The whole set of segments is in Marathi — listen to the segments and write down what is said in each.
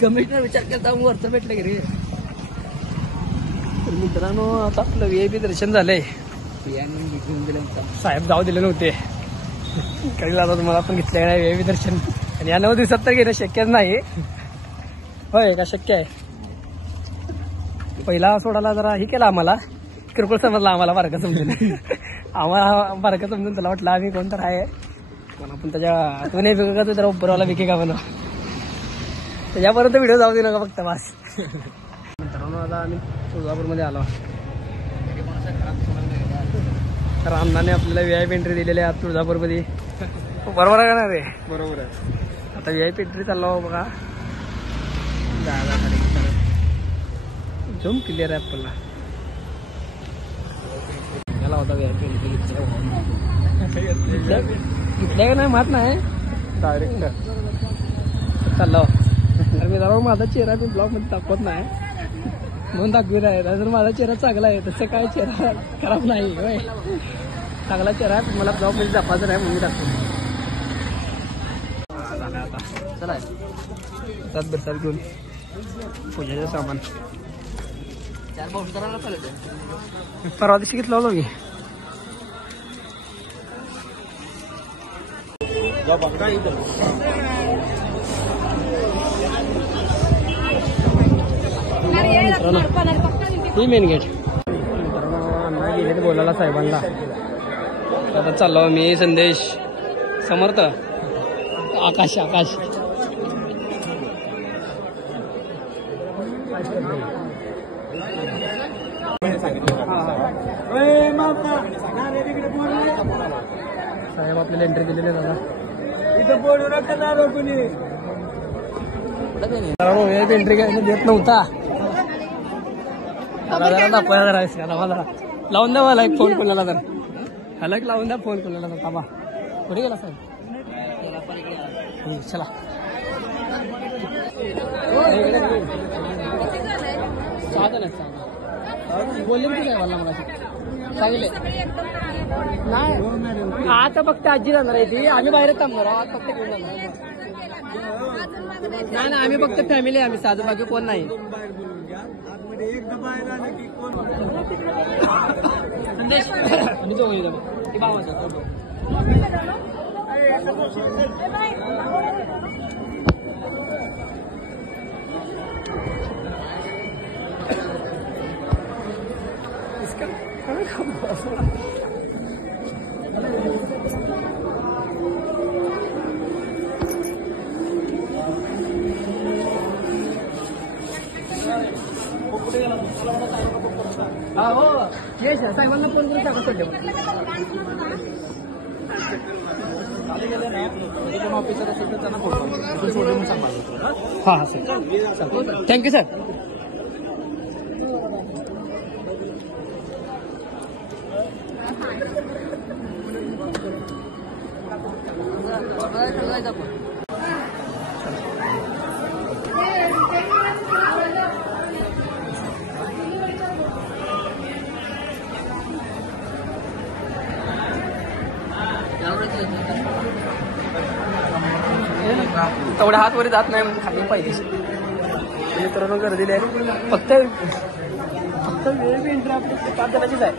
कमिशनर विचार करता वरचं भेटलं की रे. तर मित्रांनो आता आपलं VIP दर्शन झालंय. साहेब जाऊ दिले नव्हते काही जाता तुम्हाला पण घेतलं नाही VIP दर्शन. आणि या 9 दिवसात तर घेणं शक्यच नाही. होय का शक्य आहे. पहिला सोडायला जरा हे केलं आम्हाला किरकोळ समजला आम्हाला बारका समजून. आम्हाला बारका समजून त्याला वाटलं आम्ही कोण तर आहे पण आपण त्याच्या आठवण वेगळं का जरा उपरवाला विके का म्हणा त्याच्यापर्यंत व्हिडिओ जाऊ दे नका फक्त बस. मित्रांनो आता आम्ही तुळजापूरमध्ये आलो. तर अण्णाने आपल्याला VIP एंट्री दिलेली आहे तुळजापूरमध्ये. बरोबर आहे का नाही रे. बरोबर आहे. आता VIP एंट्री चाललो बघा. झूम क्लिअर आहे आपल्याला. याला होता VIP एंट्री घेतल्या का नाही माहित नाही डायरेक्ट चाललो. तर मी जरा माझा चेहरा मी ब्लॉग मध्ये दाखवत नाही म्हणून दाखवी नाही. जर माझा चेहरा चांगला आहे तसं काय चेहरा खराब नाही होय. चांगला चेहरा आहे मला ब्लॉग मध्ये दाखवायचा नाही म्हणून दाखवतो. आता चला त्यात बिरसात घेऊन पूजेचं सामान परवा दिवशी घेतलं होतं की. ही मेन गेट. अण्णा गेले बोलायला साहेबांना. आता चाललो मी संदेश समर्थ आकाश आकाश. साहेब आपल्याला एंट्री दिलेली दादा. इथं बोलू नका दादा कुणी. एंट्री काय देत नव्हता. दाखवायला लावून द्या मला एक फोन कोणाला तर. ह्याला एक लावून द्या फोन कोणाला तर. थांबा कुठे गेला साहेब. चला साधन आहे बोलले की काय मला मला सांगितले नाही. आता फक्त आजी जाणार आहे ती. आम्ही बाहेर थांबणार आज फक्त घेऊन जाणार. नाही ना आम्ही फक्त फॅमिली आम्ही साधं बाकी कोण नाही. संदेश आणि जो हो येस साहेबांना फोन करून टाका सध्या. ऑफिसर असेल तर त्यांना फोन सोडून सांगा. हां सर थँक्यू सर. तेवढ्या हात वरी जात नाही म्हणजे खाली पाहिजे. मित्रांनो गर्दीला आहे फक्त वेळ बी एंट्री आपली 5 जणांचीच आहे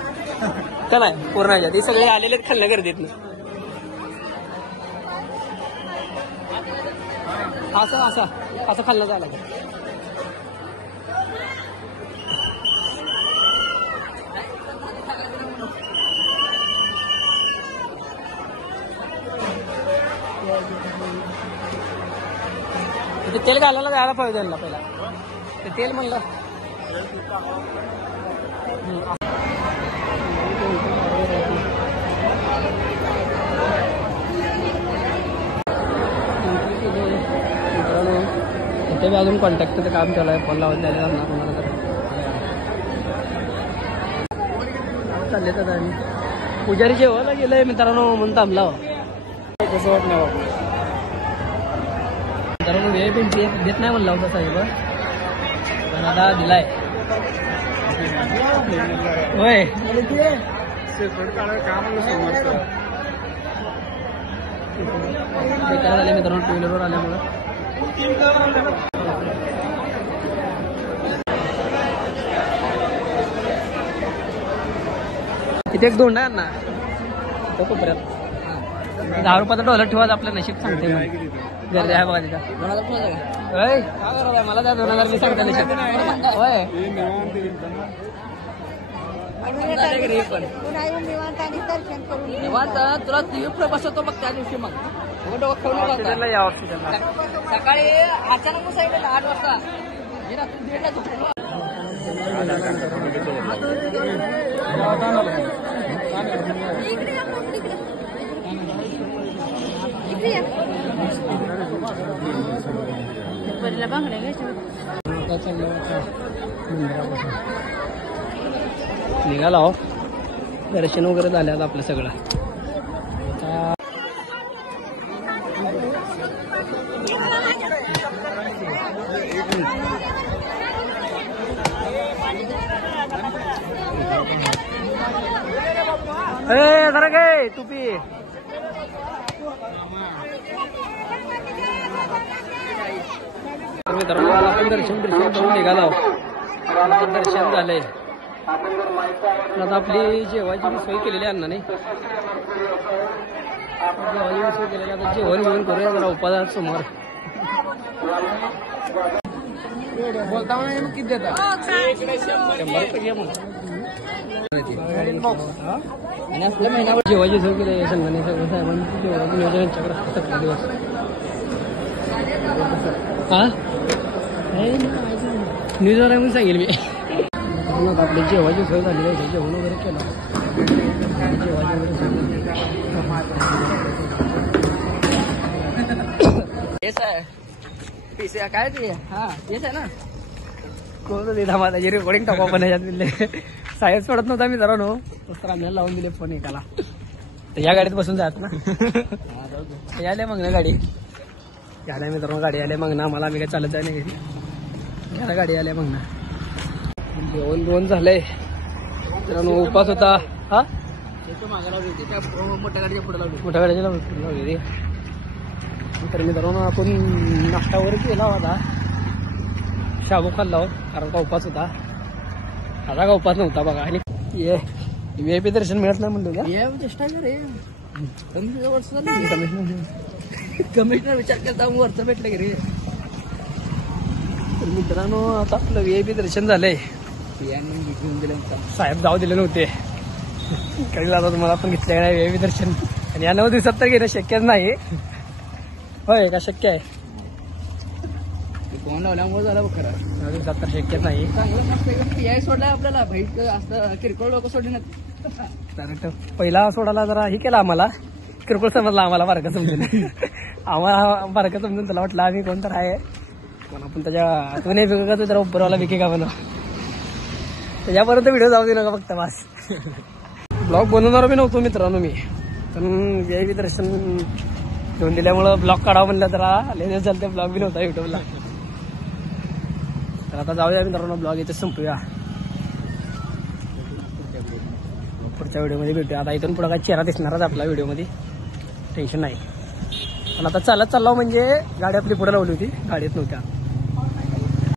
का नाही पूर्ण ह्याच्यात. हे सगळे आलेले आहेत खाल्ल्या गर्दीत. असं खाल्लं जायला ते तेल घालायला जायला पाहिजे त्यांना पहिला. ते तेल म्हणलं इथे बी अजून कॉन्टॅक्टचं काम चालू आहे. फोन लावून द्यायला जाणार कोणाला तर चालले तर. आणि पुजारी जेवायला गेलंय मित्रांनो म्हणून थांबला. कसं वाट नाही वाटलं मित्रांनो. VIP एंट्री देत नाही म्हणला होता साहेब पण आता दिलाय होय. बेकार झाले मित्रांनो 2 व्हीलरवर आल्यामुळं. इथे एक दोंड आहे ना तो कोपऱ्यात 10 रुपयाचा डॉलर ठेवायचा आपलं नशीब सांगते गर्दी आहे बघा तिथं होय काय करायला मला त्या 2000 मी सांगते नशीब होय तुला तीव्र बसवतो मग त्या दिवशी मग सकाळी अचानक सांगितलं 8 वाजता निघाला हो दर्शन वगैरे झालं आपलं सगळं जरा काय टुपी मित्रांनो आपण दर्शन करून निघाला दर्शन झालंय आता आपली जेवायची सोय केलेली आहे नाही जेवायची सोय केलेली आता जेवण घेऊन करूया जरा उपास समोर बोलता किती देतात 100 रुपये घे मग आणि आपल्या महिन्यावर जेवायची सोय केली संघाने सगळं साहेबांनी जेवायचं नियोजन यांच्याकडे असतं 17 दिवस हा न्यूजवर म्हणून सांगेल मी आपली जेवायची सोय झाली आहे जेवण वगैरे केलं जेवायची वगैरे काय ते हा येस आहे ना कोण दिला मला रेकॉर्डिंग टाकू आपण ह्याच्यात साहेब सोडत नव्हता मी जरा नो तर आम्हाला लावून दिले फोन एकाला तर या गाडीत बसून जात ना यायला मग ना गाडी यायला मित्रांनो गाडी आल्या मग ना मला आम्ही काय चालत जाय नाही घरी याला गाडी आल्या मग ना जेवण दोन झालंय मित्रांनो उपास होता हा मागे लावली होती मोठ्या गाडीच्या पुढे लावली तर मित्रांनो आपण नाश्ता वगैरे केला होता शाबू खाल्ला हो कारण का उपास होता आता का उपास नव्हता बघा आणि ये VIP दर्शन मिळत नाही म्हणतो का चेष्टा रे कमिशनर विचार करता वरचं भेटलं की रे मित्रांनो आता आपलं VIP दर्शन झालंय साहेब जाऊ दिले नव्हते कधी जाता तुम्हाला आपण घेतलं नाही VIP दर्शन आणि या 9 दिवसात तर घेणं शक्यच नाही होय का शक्य आहे फोन लावल्यामुळे झालं बघ खरं 9 दिवसात तर शक्यच नाही चांगलं सोडला आपल्याला भाई असं किरकोळ लोक सोडण्यात पहिला सोडायला जरा हे केलं आम्हाला किरकोळ समजला आम्हाला बारका समजून आम्हाला बारका समजून त्याला वाटलं आम्ही कोण तर आहे पण आपण त्याच्या तुम्ही वेगळं का जरा उपरवाला विके का बनव त्याच्यापर्यंत व्हिडिओ जाऊ दे नका फक्त बस ब्लॉग बनवणार बी नव्हतो मित्रांनो मी पण VIP दर्शन घेऊन दिल्यामुळं ब्लॉग काढावं म्हणलं जरा लेण्यास झालं ते ब्लॉग बी नव्हता युट्यूबला तर आता जाऊया मित्रांनो ब्लॉग इथे संपूया पुढच्या व्हिडिओमध्ये भेटूया आता इथून पुढे काय चेहरा दिसणारच आपला व्हिडिओमध्ये टेन्शन नाही पण आता चालत चाललो म्हणजे गाडी आपली पुढे लावली होती गाडीत नव्हत्या